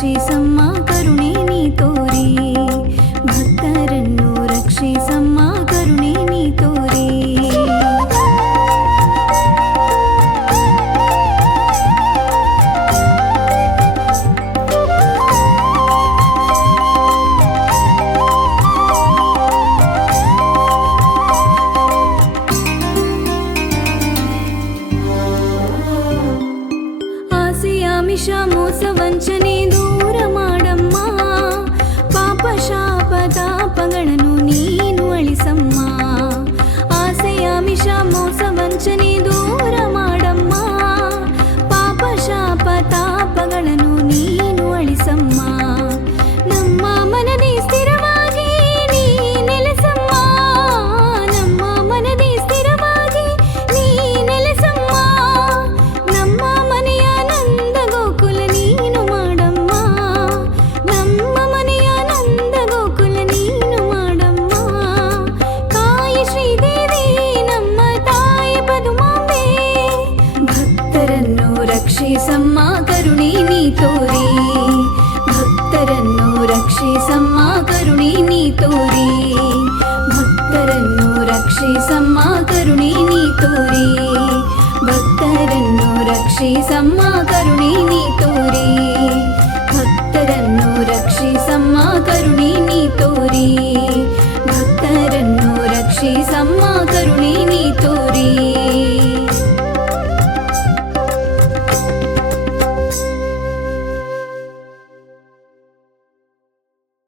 ರಕ್ಷಿಸಮ್ಮ ಕರುಣೆ ನೀ ತೋರಿ, ಭಕ್ತರನ್ನು ರಕ್ಷಿಸಮ್ಮ ಕರುಣೆ ನೀ ತೋರಿ. ಆಮಿಷ ಮೋಸ ವಂಚನೆ ದೂರ ಮಾಡಮ್ಮ, ಪಾಪ ಶಾಪ ತಾಪಗಳನ್ನು ನೀನು ಅಳಿಸಮ್ಮ. ಆಸೆಯಾಮಿಷ ಮೋಸ ವಂಚನೆ ದೂರ ಮಾಡಮ್ಮ, ಪಾಪ ಶಾಪ ತಾಪಗಳನ್ನು ನೀನು ಅಳಿಸಮ್ಮ. ನಮ್ಮ ಮನದಿ ಸ್ಥಿರವಾಗಿ ನೀ ನೆಲೆಸಮ್ಮ, ನಮ್ಮ ಮನದಿ ಸ್ಥಿರವಾಗಿ ನೀ ನೆಲೆಸಮ್ಮ. ನಮ್ಮ ಮನೆಯ ಗೋಕುಲ ನೀನು ಮಾಡಮ್ಮ, ನಮ್ಮ ಮನೆಯ ನಂದ ಗೋಕುಲ ನೀನು ಮಾಡಮ್ಮ. ತಾಯಿ ಶ್ರೀದೇವಿ ನಮ್ಮ ತಾಯಿ ಪದುಮಾಂಬೆ, ಭಕ್ತರನ್ನು ರಕ್ಷಿಸಮ್ಮ ಕರುಣೆ ನೀ ತೋರಿ, ಭಕ್ತರನ್ನು ರಕ್ಷಿಸಮ್ಮ ಕರುಣೆ ನೀ ತೋರಿ, ಭಕ್ತರನ್ನು ರಕ್ಷಿಸಮ್ಮ ಕರುಣೆ ನೀ ತೋರಿ, ಭಕ್ತರನ್ನು ರಕ್ಷಿಸಮ್ಮ ಕರುಣೆ